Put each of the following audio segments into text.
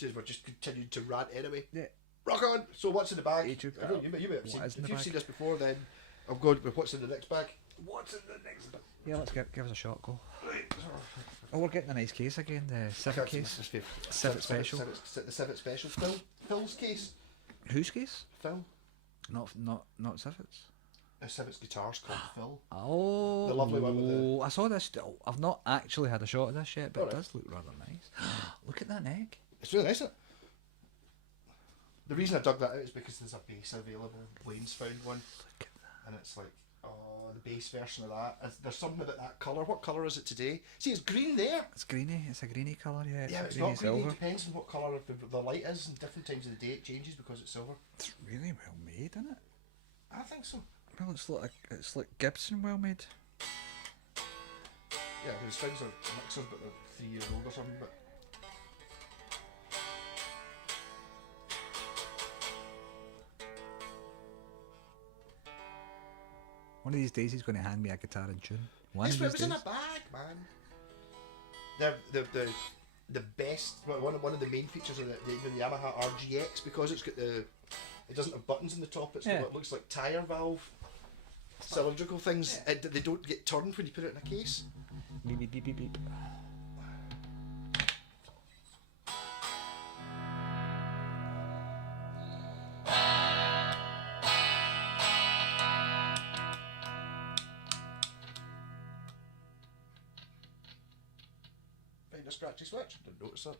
Says we're just continuing to rant anyway. Yeah. Rock on! So what's in the bag? You may have seen, what is in if the you've bag? seen this before, then I'm going with what's in the next bag. What's in the next bag? Yeah, let's give us a shot. Go. Right. Oh, we're getting a nice case again. The Civic case. Civic Special. The Civic Special. Phil's case. Whose case? Phil. Not Civic's. Civic's guitars called Phil. Oh, The lovely one with the... I saw this. I've not actually had a shot of this yet, but Alright. it does look rather nice. Look at that neck. It's really nice, isn't it? The reason I dug that out is because there's a bass available. Wayne's found one. Look at that. And it's like, oh, the bass version of that. There's something about that colour. What colour is it today? See, it's green there. It's greeny. It's a greeny colour, yeah. Yeah, it's greeny not green. It silver. depends on what colour the light is, and different times of the day it changes because it's silver. It's really well made, isn't it? I think so. Well, it's like Gibson well made. Yeah, the strings are mixers, but they're 3 years old or something. But One of these days he's going to hand me a guitar in tune. One it's of what these was in days. a bag, man. They're the best. One of the main features of the Yamaha RGX, because it's got it doesn't have buttons in the top. It's got what looks like tire valve cylindrical things. They don't get turned when you put it in a case. Beep beep beep beep beep. Find a scratchy switch. Didn't notice that.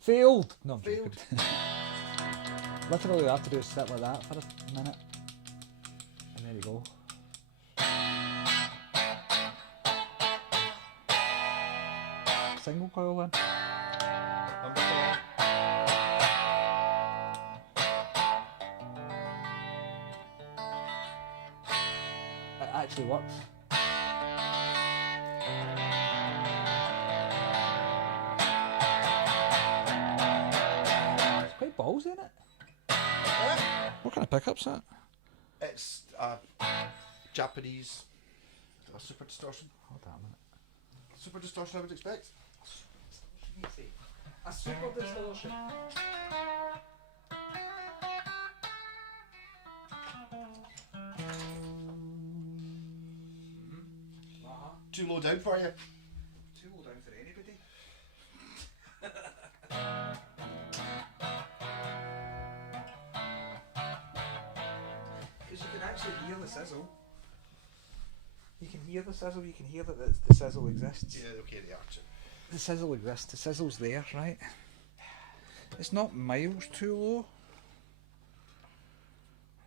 Failed. No, I'm Failed. joking. Literally, all I have to do is sit like that for a minute, and there you go. Single coil then. Number 10. It actually works. It's quite ballsy, isn't it? Yeah. What kind of pickup's that? It's Japanese super distortion. Hold on a minute. Super distortion, I would expect. A super distortion. Too low down for you. Too low down for anybody. Because you can actually hear the sizzle. You can hear the sizzle, you can hear that the sizzle exists. Yeah, okay, they are too. The sizzle exists, the sizzle's there, right? It's not miles too low.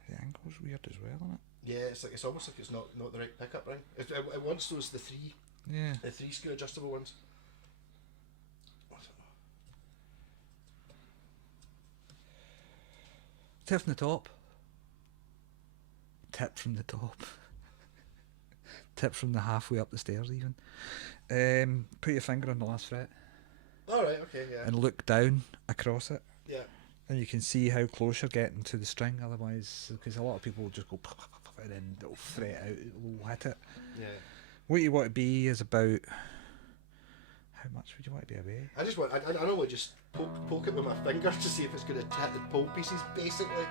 The angle's weird as well, isn't it? Yeah, it's almost like it's not the right pickup ring. It wants those the Yeah. three screw adjustable ones. I don't know. Tip from the top. Tip from the top. Tip from the halfway up the stairs even. Put your finger on the last fret All right, okay, yeah, and look down across it, yeah. and you can see how close you're getting to the string. Otherwise, because a lot of people will just go and then it'll fret out, it'll hit it. Yeah. What you want to be is about, how much would you want to be away? I just want. I normally just poke it with my finger to see if it's going to hit the pole pieces, basically.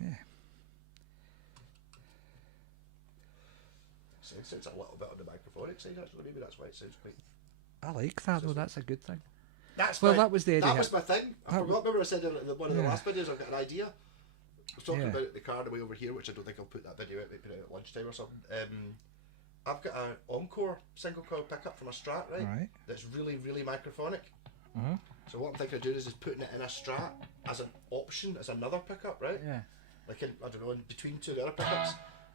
Yeah. Sounds a little bit on the microphonic side, actually. Maybe that's why it sounds quite. I like that though. That's a good thing. That's Well, my, that was the idea. That was my thing. I That forgot. Remember I said in one of the Yeah. last videos I've got an idea. I was talking Yeah. about it in the car on the way over here, which I don't think I'll put that video out. Maybe put it out at lunchtime or something. I've got an Encore single coil pickup from a Strat, right? Right. That's really, really microphonic. Uh-huh. So what I'm thinking of doing is putting it in a Strat as an option, as another pickup, right? Yeah. Like in, I don't know, in between two of the other pickups,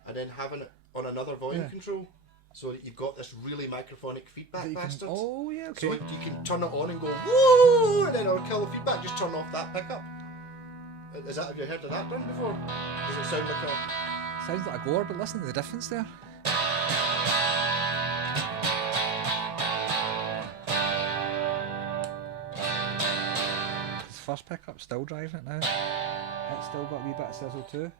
and then having it on another volume Yeah. control, so that you've got this really microphonic feedback That you can- bastard. oh yeah. Okay. So you can turn it on and go woo, and then it'll kill the feedback. Just turn off that pickup. Is that? Have you heard of that done before? Does it sound like a? Sounds like a gore, but listen to the difference there. His first pickup still driving it now. It's still got a wee bit of sizzle too.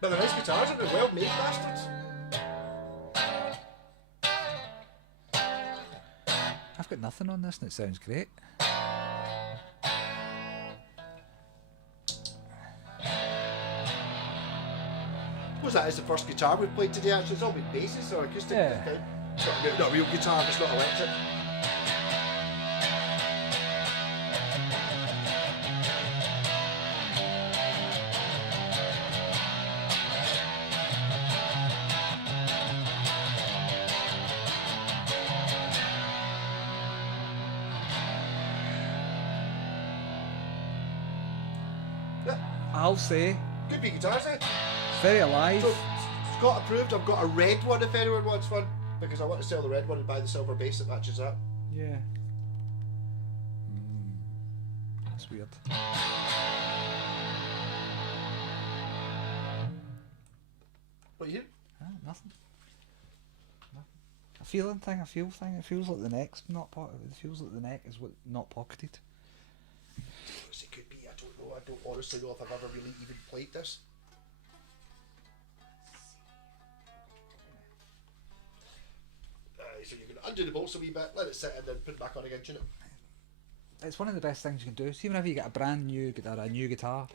But they're nice guitars, aren't they? Well made bastards. I've got nothing on this and it sounds great. Suppose that is the first guitar we've played today. Actually, it's all been basses or acoustic. Yeah. Okay. It's not a real guitar, it's not electric. I'll say, Could be guitars, eh? it's very alive. So, Scott approved. I've got a red one if anyone wants one. Because I want to sell the red one and buy the silver bass that matches that. Yeah. That's weird. What are you? Nothing. A feeling thing, a feel thing. It feels like the neck's not pocketed. It feels like the neck is not pocketed. It could be. I don't know. I don't honestly know if I've ever really even played this. So you're going to undo the bolts a wee bit, let it sit, and then put it back on again, tune it. It's one of the best things you can do. See, whenever you get a brand new guitar, a new guitar,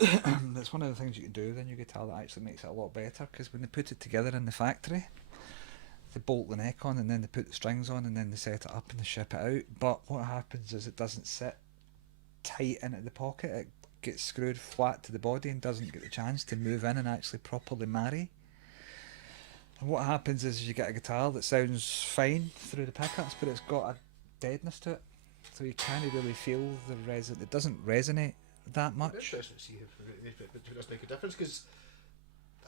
that's one of the things you can do with a new guitar that actually makes it a lot better. Because when they put it together in the factory, they bolt the neck on and then they put the strings on and then they set it up and they ship it out. But what happens is it doesn't sit tight into the pocket. It gets screwed flat to the body and doesn't get the chance to move in and actually properly marry. And what happens is you get a guitar that sounds fine through the pickups, but it's got a deadness to it. So you can't really feel the resonance. It doesn't resonate that much. Interesting to see if it does make a difference, because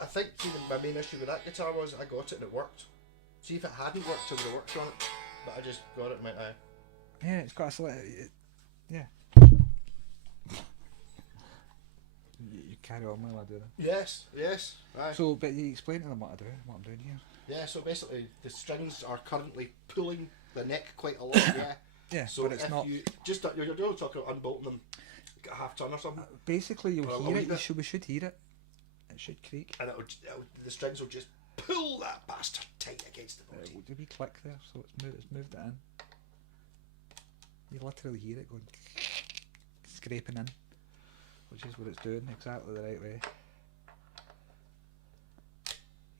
I think my main issue with that guitar was I got it and it worked. See, if it hadn't worked, it would have worked on it. But I just got it and went, aye. Yeah, it's got a slight... Yeah. You carry on while I do that. Yes, aye. So, but you explain to them what I'm doing here. Yeah, so basically the strings are currently pulling the neck quite a lot, yeah. Yeah, So but it's if not... you just you're only talking about unbolting them, get a half ton or something, Basically, you'll Well, hear I'll it. leave it. We should hear it. It should creak. and the strings will just pull that bastard tight against the body. Did we click there? So it's moved it in. You literally hear it going scraping in, which is what it's doing exactly the right way.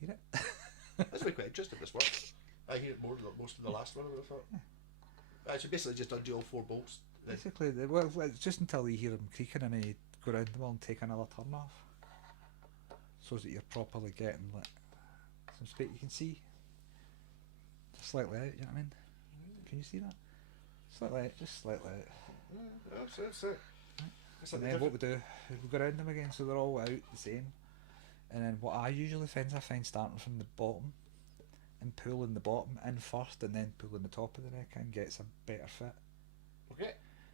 Hear it? That's really quite interesting. This works. I hear it more than most of the last one. I would have thought. So basically, just undo all four bolts. Basically, well, it's just until you hear them creaking and then you go around them all and take another turn off, so that you're properly getting like some space. You can see just slightly out. You know what I mean? Can you see that? Slightly out, just slightly out. That's it. And then what we do is we go around them again, so they're all out the same. And then what I usually find is I find starting from the bottom and pulling the bottom in first and then pulling the top of the neck in gets a better fit. Okay.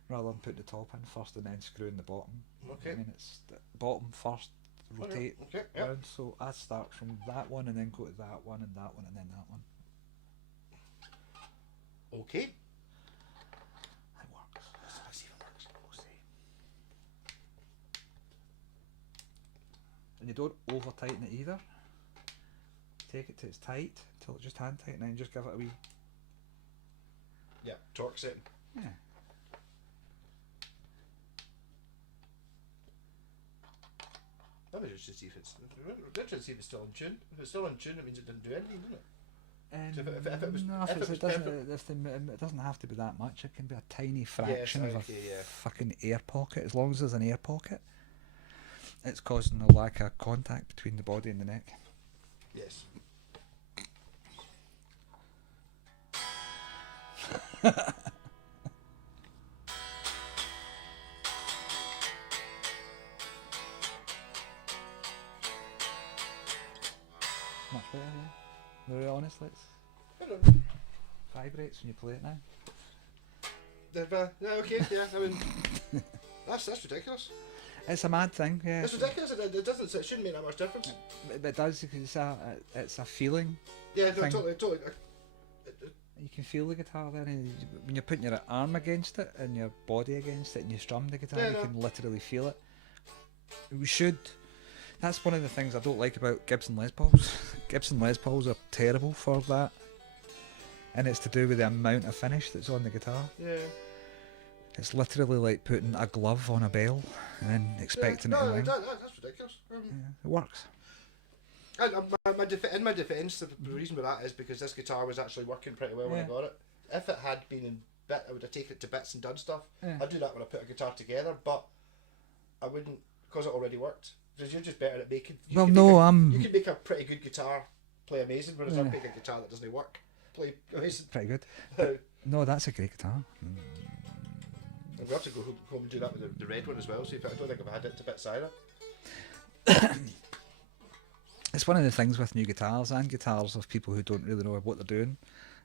Rather than putting the top in first and then screwing the bottom. Okay. I mean, it's the bottom first, rotate Okay. Yeah. round. So I start from that one and then go to that one and that one and then that one. Okay. It works. Let's see if it works. We'll see. And you don't over tighten it either. Take it till it's tight, till it's just hand tight, and then just give it a wee. Yeah. Torque setting. Yeah. I'm interested to see if it's. I'm interested to see if it's still in tune. If it's still in tune, it means it didn't do anything, doesn't it? So if it was- no, if it was it doesn't. perfect- It doesn't have to be that much. It can be a tiny fraction of okay, a yeah. fucking air pocket. As long as there's an air pocket, it's causing a lack of contact between the body and the neck. Yes. Much better, yeah. Very honestly, it's I don't know. vibrates when you play it now. Yeah. Okay. Yeah. I mean, that's ridiculous. It's a mad thing, yeah. It's ridiculous. It doesn't. It shouldn't make that much difference. It does because it's a feeling. Yeah. No, Thing. totally. You can feel the guitar there, and when you're putting your arm against it and your body against it, and you strum the guitar, Yeah, you no. can literally feel it. We should That's one of the things I don't like about Gibson Les Pauls. Gibson Les Pauls are terrible for that, and it's to do with the amount of finish that's on the guitar. Yeah. It's literally like putting a glove on a bell and then expecting it to ring. That's ridiculous. Yeah, it works. And in my defence, the reason for that is because this guitar was actually working pretty well when I Yeah. got it. If it had been in bit, I would have taken it to bits and done stuff. Yeah. I'd do that when I put a guitar together, but I wouldn't, because it already worked. Because you're just better at making. Well, can no, make a- I'm You can make a pretty good guitar play amazing, whereas I'm Yeah. making a guitar that doesn't work play amazing. pretty good. And No, that's a great guitar. we have to go home and do that with the red one as well. So I don't think I've had it to bits either. It's one of the things with new guitars and guitars of people who don't really know what they're doing,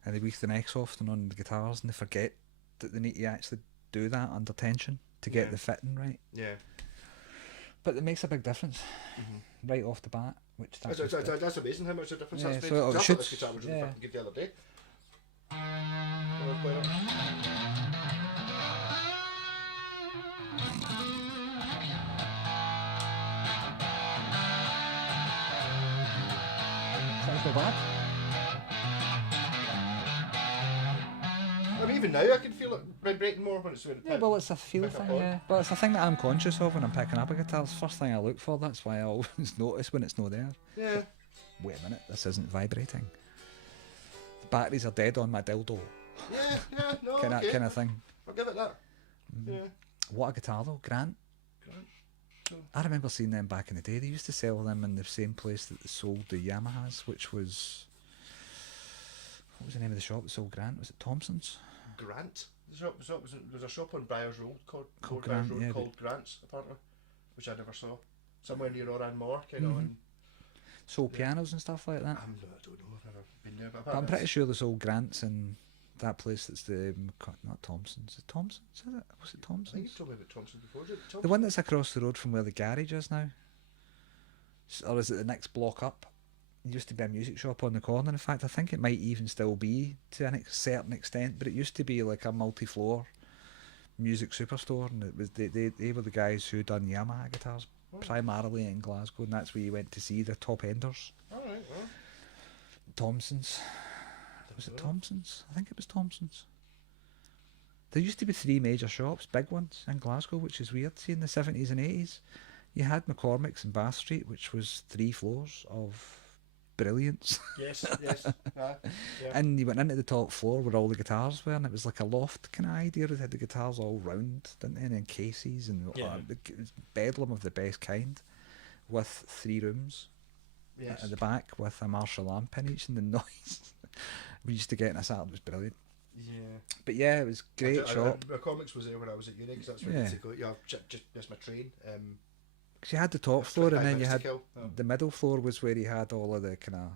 and they weak the necks often on the guitars and they forget that they need to actually do that under tension to get Yeah. the fitting right. Yeah. But it makes a big difference right off the bat, which that's That's amazing how much of a difference Yeah, that's made. so it 'Cause I should- thought this guitar was really yeah. fucking good the other day. When I was playing it. Sounds not bad. I mean, even now I can feel it vibrating more when it's when Yeah, well, it's a feel pick up thing, on. yeah. But it's a thing that I'm conscious of when I'm picking up a guitar. It's the first thing I look for. That's why I always notice when it's not there. Yeah. Wait a minute, this isn't vibrating. The batteries are dead on my dildo. Yeah, no, Kind okay. of thing. I'll give it that. Yeah. What a guitar though, Grant. I remember seeing them back in the day. They used to sell them in the same place that they sold the Yamahas, which was... What was the name of the shop that sold Grant? Was it Thompson's? Grant. There's a shop on Briars Road called Grant, Briars Road yeah, called Grant's, apparently, which I never saw. Somewhere near Oran Moor, kind of. Mhm. Sold pianos and stuff like that. I don't know. I've never been there, but But I'm pretty sure they sold Grants in that place that's the... Not Thompson's. Is it Thompson's, is it? Was it I think Thompson's? you told me about Thompson before. Is it Thompson? The one that's across the road from where the garage is now? Or is it the next block up? It used to be a music shop on the corner. In fact, I think it might even still be to a certain extent, but it used to be like a multi-floor music superstore, and it was they were the guys who done Yamaha guitars primarily in Glasgow, and that's where you went to see the top enders. Alright, well. Thompson's. Was it Thompson's? I think it was Thompson's. There used to be 3 major shops, big ones, in Glasgow, which is weird. See, in the 70s and 80s, you had McCormick's in Bath Street, which was 3 floors of brilliance. Yes. Yeah. And you went into the top floor where all the guitars were, and it was like a loft kind of idea. It had the guitars all round, didn't it? And in cases, and Yeah. it was bedlam of the best kind, with 3 rooms Yes. at the back with a Marshall lamp in each, and the noise we used to get in a Saturday was brilliant. Yeah. But yeah, it was a great shop. My comics was there when I was at uni, because that's where Yeah. I used to go. Yeah, just missed my train. 'Cause you had the top floor, and 25 then you minutes to had kill. Oh. the middle floor was where you had all of the kind of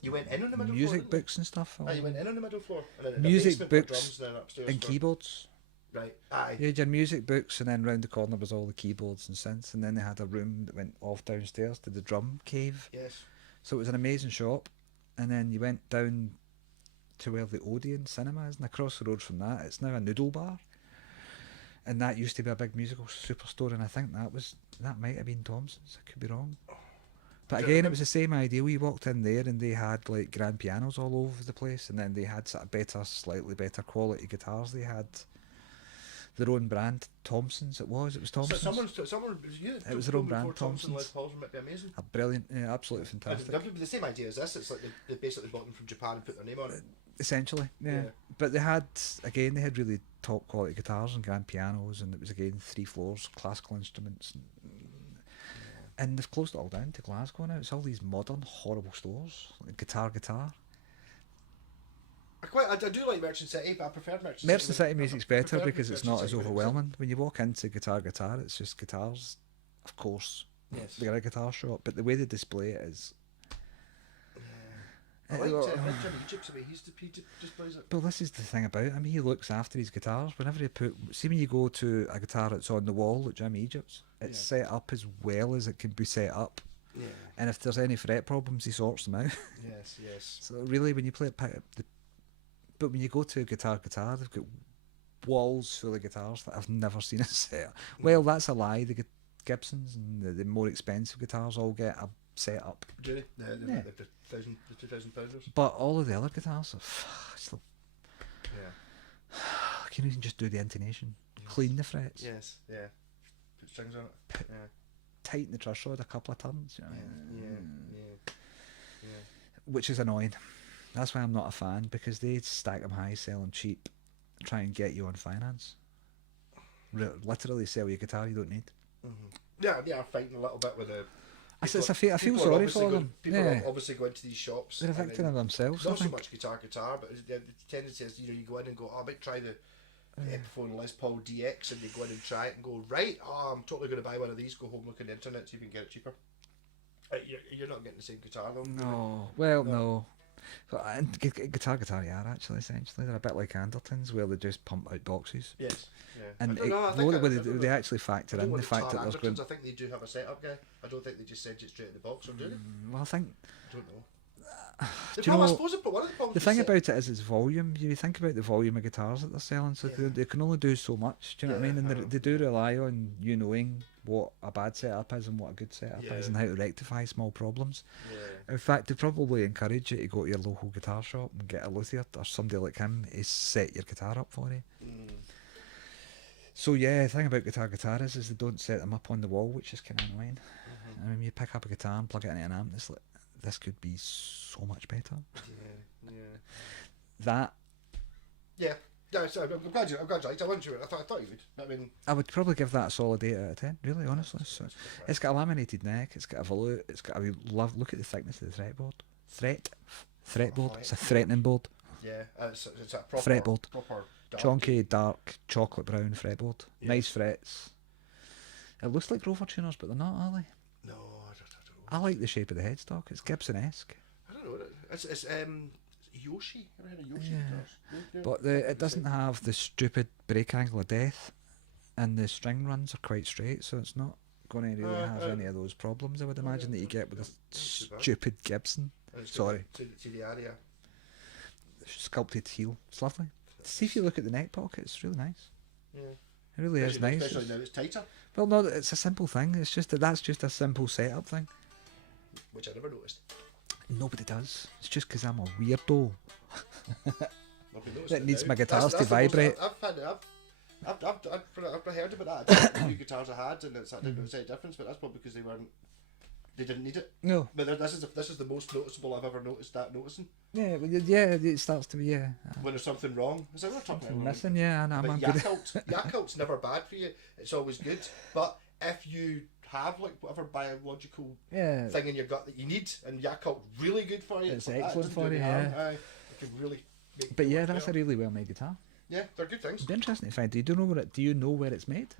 You went in on the middle floor, music didn't you? books and stuff. You went in on the middle floor. And then in Music the basement were books drums, and then upstairs and were- keyboards. Right. Aye. You had your music books, and then round the corner was all the keyboards and synths, and then they had a room that went off downstairs to the drum cave. Yes. So it was an amazing shop. And then you went down to where the Odeon cinema is, and across the road from that, it's now a noodle bar. And that used to be a big musical superstore, and I think that might have been Thompson's. I could be wrong. But again, it was the same idea. We walked in there, and they had like grand pianos all over the place, and then they had sort of better, slightly better quality guitars. They had their own brand, Thompson's. It was Thompson's. Someone was you. It was their own before brand, Thompson Thompson's. Les Pauls might be amazing. A brilliant, yeah, absolutely fantastic. They're the same idea as this. It's like they basically bought them from Japan and put their name on it. Essentially, yeah. Yeah. But they had really top quality guitars and grand pianos, and it was again 3 floors, classical instruments, and they've closed it all down to Glasgow now. It's all these modern, horrible stores, like Guitar. I do like Merchant City, but I prefer Merchant City. Merchant City music's better prefer because it's Merchant not as City when it was overwhelming. When you walk into Guitar, it's just guitars, of course. Yes. They're a guitar shop, but the way they display it is. I like Jimmy Egypt's the way he just plays it. But this is the thing about him. He looks after his guitars. Whenever he when you go to a guitar that's on the wall at Jimmy Egypt's, it's set up as well as it can be set up. Yeah. And if there's any fret problems, he sorts them out. Yes. So really, when you play but when you go to Guitar, they've got walls full of guitars that I've never seen a set. Well, that's a lie. The Gibsons and the more expensive guitars all get a setup. Do they? Yeah. The £2,000. But all of the other guitars, it's like, Yeah. can you even just do the intonation, Yes. clean the frets, Yes. Yeah. Put strings on it. Yeah. tighten the truss rod a couple of turns, you know what I Yeah. mean? Yeah. Yeah. Which is annoying. That's why I'm not a fan, because they stack them high, sell them cheap, try and get you on finance. Literally sell you a guitar you don't need. Yeah, they are fighting a little bit with the. I feel people are sorry obviously for going- them. People Yeah. are obviously going to these shops. They're a and victim then- of themselves, I Not so think. much guitar, but the tendency is, you go in and go, oh, I might try the Epiphone Les Paul DX, and they go in and try it and go, right, oh, I'm totally going to buy one of these, go home, look on the internet, see if you can get it cheaper. You're not getting the same guitar though. No, well, no. But guitar, yeah, actually, essentially. They're a bit like Andertons, where they just pump out boxes. Yes. Yeah. And I don't know, I think they actually factor I don't in the want to fact tar that there's going. Andertons. I think they do have a setup guy. I don't think they just send it straight in the box, or do they? Well, I think I don't know. do you know, I suppose one of the problems the with thing set- about it is its volume. You think about the volume of guitars that they're selling, so Yeah. they can only do so much. Do you know what I Yeah, mean? And I know. they do rely on you knowing what a bad setup is and what a good setup is, Yeah. and how to rectify small problems. Yeah. In fact, they probably encourage you to go to your local guitar shop and get a luthier or somebody like him to set your guitar up for you. Mm. So yeah, the thing about guitar is they don't set them up on the wall, which is kind of annoying. Mm-hmm. I mean, you pick up a guitar and plug it into an amp, it's like, this could be so much better. Yeah. Yeah. That, Yeah. Yeah, so I'm glad you liked it. I wanted you. I thought you would. I mean, I would probably give that a solid 8 out of 10, really, honestly. So, it's got a laminated neck, it's got a volute, it's got a look at the thickness of the fretboard. Fretboard, it's a threatening board. yeah, it's a proper Fretboard. proper dark. Chunky, dark, chocolate brown fretboard. Yeah. Nice frets. It looks like Rover tuners, but they're not, are they? No, I like the shape of the headstock, it's Gibson-esque. I don't know. It's Yoshi. Ever heard of Yoshi Yeah. guitars? Yeah. But it doesn't have the stupid break angle of death, and the string runs are quite straight, so it's not going to really have any of those problems, I would imagine, that you get with a too bad. stupid Gibson. And it's got Sorry. to the area. Sculpted heel. It's lovely. See if you look at the neck pocket, it's really nice. Yeah. It really is nice. Especially now it's tighter, Well, no, it's a simple thing. It's just that's just a simple setup thing. which I never noticed. Nobody does. It's just because I'm a weirdo. Nobody noticed That it needs now. my guitars to the most- vibrate. I've heard about that. The new guitars I had, and I didn't notice any difference, but that's probably because they didn't need it. No. But this is the most noticeable I've ever noticing. Yeah, but yeah, it starts to be When there's something wrong, is that what I'm talking about? missing. Yeah, and I'm But good. Yakult's never bad for you. It's always good. But if you have like whatever biological Yeah. thing in your gut that you need, and Yakult really good for you, It's like, that, excellent doesn't do for you, any harm. yeah. Aye, it can really. Make But you yeah, work that's a better. really well made guitar. Yeah, they're good things. It'd be interesting to find. Do you know where it's made?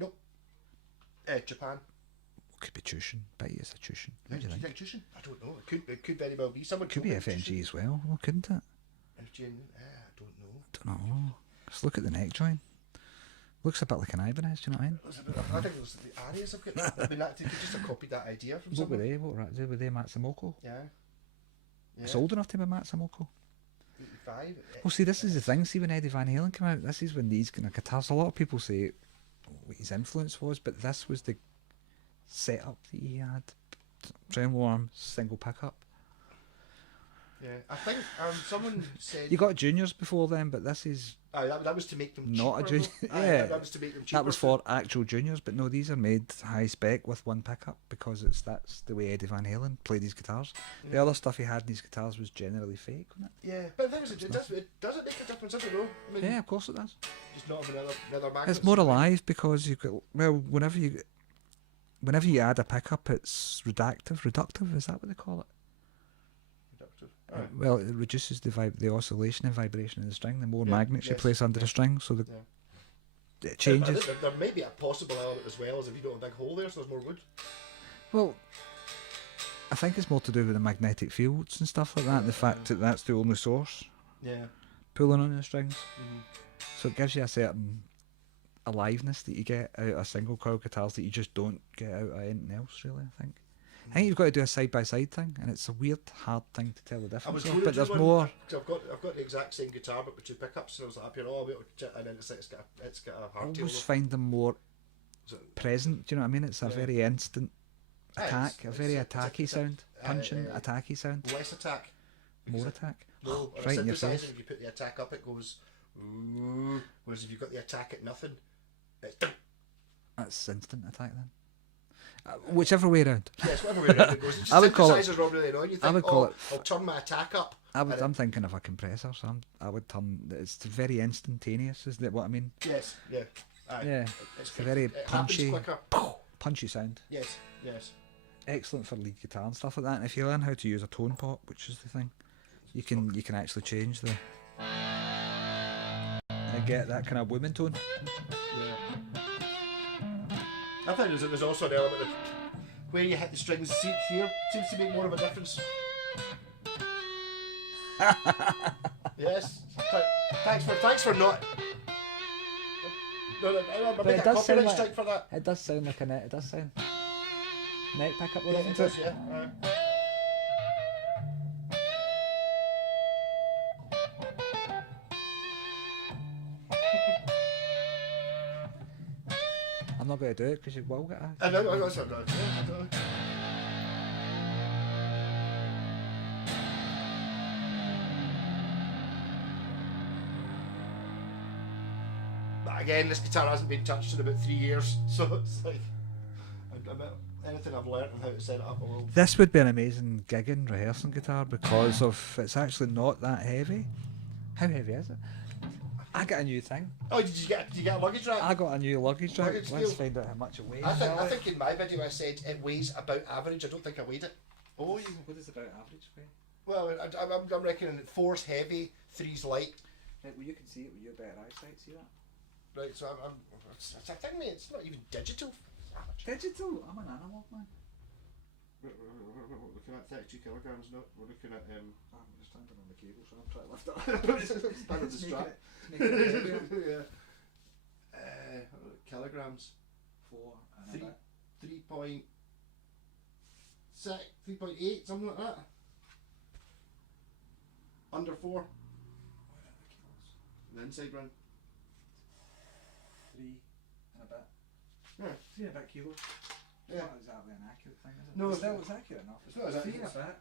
Japan. Could be Chushin. Bet you it's a Chushin. Do What do you think? Chushin? I don't know. It could very well be. Someone Could told be me FMG as well, well, couldn't it? FG, I don't know. Don't know. Just look at the neck joint. Looks a bit like an Ibanez, do you know what I mean? I think it was the Arias have got. I mean, they could just have copied that idea from What were someone. they? What were they? Matsumoto? Yeah. It's old enough to be Matsumoto. 85. Well, see, this is the thing. See, when Eddie Van Halen came out, this is when these kind of guitars. A lot of people say what his influence was, but this was the setup that he had. Tremolo arm, single pickup. Yeah, I think someone said. You got juniors before then, but this is that was to make them not a cheaper, junior. though. Aye, Yeah, that was to make them cheaper. that was for actual juniors. But no, these are made high spec with one pickup because that's the way Eddie Van Halen played his guitars. The other stuff he had in his guitars was generally fake, wasn't Yeah, but the thing is, it does it make a difference? I don't know. I it? mean, Yeah, of course it does. just not have another magnet. It's more alive because you've got whenever you add a pickup, it's reductive. Is that what they call it? Reductive. Aye. Well, it reduces the oscillation and vibration of the string. The more Yeah, magnets you yes, place under yeah. the string, so it I changes. think there may be a possible element as well as if you don't have a big hole there, so there's more wood. Well, I think it's more to do with the magnetic fields and stuff like that. And the fact that that's the only source Yeah. pulling on the strings, Mm-hmm. so it gives you a certain aliveness that you get out of single coil guitars that you just don't get out of anything else. Really, I think you've got to do a side by side thing, and it's a weird, hard thing to tell the I was difference. Of, going to but do there's one, more. 'cause I've got the exact same guitar but with two pickups, and I was like, oh, and then it's got a I hardtail. always find them more present. Do you know what I mean? It's a Yeah. very instant Aye, attack, a very it's attacky it's sound, punching, uh, attacky sound, less attack. more Because attack. No, on Right a in your synthesizer, face. if you put the attack up, it goes ooh. Whereas if you've got the attack at nothing, it's dum. That's instant attack then. Whichever way around. Yes, whatever way around it goes. It's just I would call it- synthesizers are really annoying. You think, I would call oh, it- I'll turn my attack up. I'm thinking of a compressor, so I would turn. It's very instantaneous. Is that what I mean? Yes, yeah. Aye. Yeah, It's a very it happens punchy, quicker. punchy sound. Yes, yes. Excellent for lead guitar and stuff like that. And if you learn how to use a tone pot, which is the thing, you can actually change the. Get that kind of women tone. Yeah. I think there's also an element of where you hit the strings here seems to make more of a difference. Yes. Thanks for not. No, I'm But making it a does sound copyright like strike for that. it does sound like a net. It does sound neck pickup. Yeah, it does, yeah. I'm not going to do it because you will get a. I know, I know. But again, this guitar hasn't been touched in about 3 years, so it's like anything I've learnt on how to set it up, I will. This would be an amazing gigging rehearsing guitar because of it's actually not that heavy. How heavy is it? I got a new thing. Oh, did you get a luggage rack? I got a new luggage rack. Luggage Let's deal. find out how much it weighs. I think in my video I said it weighs about average. I don't think I weighed it. Oh, what is about average weigh? Well, I'm reckoning 4's heavy, 3's light. Well, you can see it with your better eyesight. See that? Right, so it's a thing, mate. It's not even digital. Digital. I'm an analog man. We're looking at 32 kilograms. No, we're looking at I'm just standing on the cable, so I'm trying to lift it up. Stand on the strap. Yeah. Kilograms. 4 and Three. a bit. 3.6, 3.8, something like that. Under 4. The inside run. 3 and a bit. Yeah. 3 and a bit kilos. Yeah. Not exactly an accurate thing, is it? No, it's still it's accurate enough. it's not as 3 and a accurate. bit.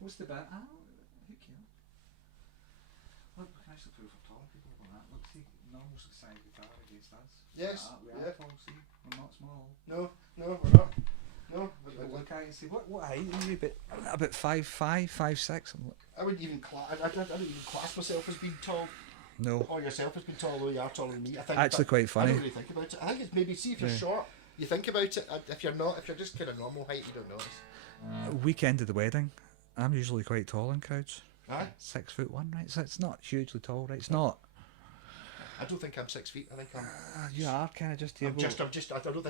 What's the bit? Who cares? Look, we can actually prove for taller people about that. Look, see, normal size guitar against us. Yes, We yeah. are tall, see? We're not small. No, we're not. No, People look at it and say, what height are you? About 5'5", 5'6". I'm like, I wouldn't even I don't even class myself as being tall. no. Or yourself as being tall, although you are taller than me. I think Actually quite I funny. don't really think about it. I think it's maybe, see if you're Yeah. short, you think about it. If you're not, if you're just kind of normal height, you don't notice. Weekend of the wedding, I'm usually quite tall in crowds. Aye. 6'1", right? So it's not hugely tall, right? It's not. I don't think I'm 6 feet. I think You are kind of just here. I don't think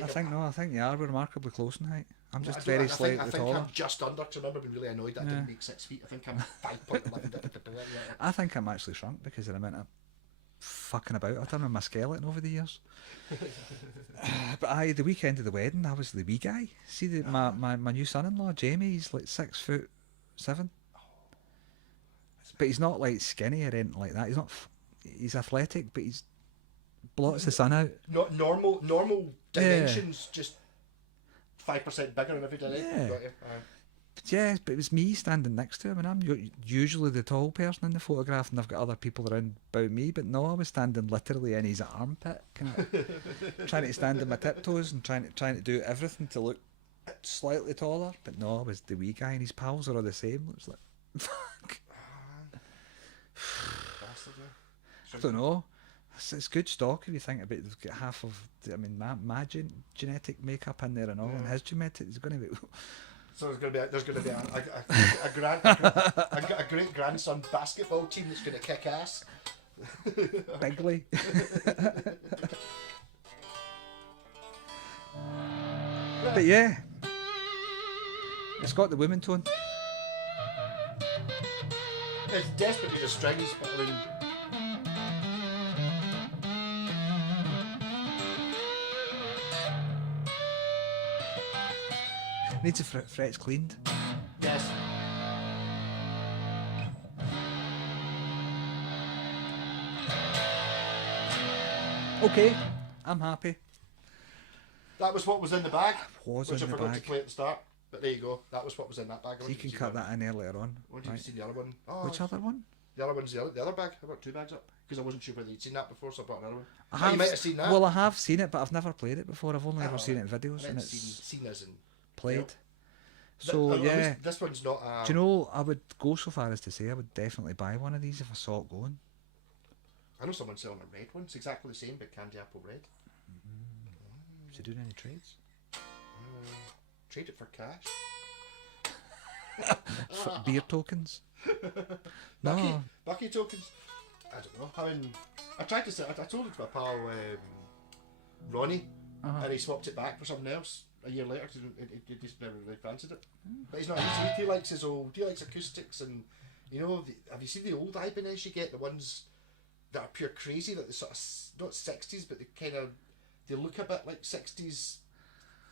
I think no. I think you are remarkably close in height. I'm just I very think, slightly I think taller. I'm just under, because I remember being really annoyed that I Yeah. didn't make 6 feet. I think I'm 5.11. I think I'm actually shrunk because of the amount of fucking about I've done with my skeleton over the years. But the weekend of the wedding, I was the wee guy. See, my new son-in-law, Jamie, he's like 6'7". But he's not like skinny or anything like that. He's not. He's athletic, but he's blots the sun out. Not normal dimensions, just 5% bigger in every direction. Yeah. Got you. But yeah, but it was me standing next to him, and I'm usually the tall person in the photograph, and I've got other people around about me. But no, I was standing literally in his armpit, kind of trying to stand on my tiptoes and trying to do everything to look slightly taller. But no, I was the wee guy, and his pals are all the same. It was like, fuck. Bastard, yeah. I don't know. It's good stock if you think about it. They've got half of, my genetic makeup in there and all, and his genetic is going to be. So there's going to be a great grandson basketball team that's going to kick ass. Bigly. But yeah, it's got the women tone. It's desperately the strings, but I mean. Needs the frets cleaned. Yes. Okay, I'm happy. That was what was in the bag, Was which I in the forgot to bag. play at the start. But there you go. That was what was in that bag. I So want you to can see cut the- that in earlier on. I want you Right. to see the other one. Oh, Which other one? The other one's the other bag. I brought 2 bags up because I wasn't sure whether you'd seen that before, so I brought another one. I You might have seen that. Well, I have seen it, but I've never played it before. I've only Oh, ever seen it in I videos, and meant it's seen as in. played. Yep. So yeah, This one's not. do you know? I would go so far as to say I would definitely buy one of these if I saw it going. I know someone selling a red one. It's exactly the same, but candy apple red. Is he doing any trades? Trade it for cash. For beer tokens? Bucky, No. Bucky tokens. I don't know. I mean, I tried to say. I told it to my pal Ronnie, Uh-huh. and he swapped it back for something else a year later because he just never really fancied it. But he's not. He likes his old. He likes acoustics, and you know. Have you seen the old Ibanez you get? The ones that are pure crazy, like the sort of not 60s, but they look a bit like 60s,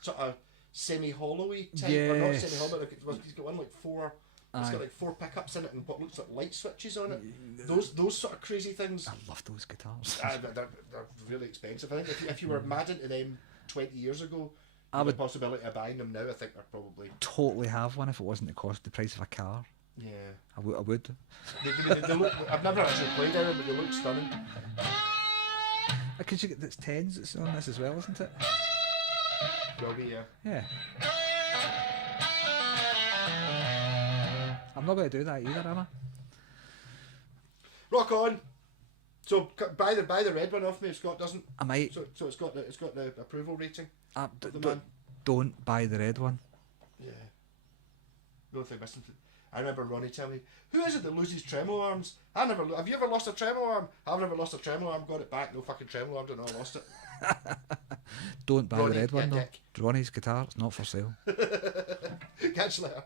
sort of semi-hollowy type, or not Yes. semi-hollow. Like he's got one like 4. It's Aye. got like 4 pickups in it and what looks like light switches on it. Those sort of crazy things. I love those guitars. They're really expensive. I think if you were mad into them 20 years ago, I the would possibility of buying them now, I think they're probably totally have one if it wasn't the price of a car. yeah. I would. They look. I've never actually played them, but they look stunning. Because you get that's tens that's on this as well, isn't it? Will be yeah. Yeah. I'm not going to do that either, am I? Rock on. So buy the red one off me if Scott doesn't. I might. So it's got the approval rating. The Don't, man. don't buy the red one. Yeah. The only thing missing. I remember Ronnie telling me, "Who is it that loses tremolo arms? Have you ever lost a tremolo arm? I've never lost a tremolo arm. Got it back. No fucking tremolo arm. Don't know. I lost it." Don't buy Ronnie, the red one yeah, though. dick. Ronnie's guitar, it's not for sale. Catch you later.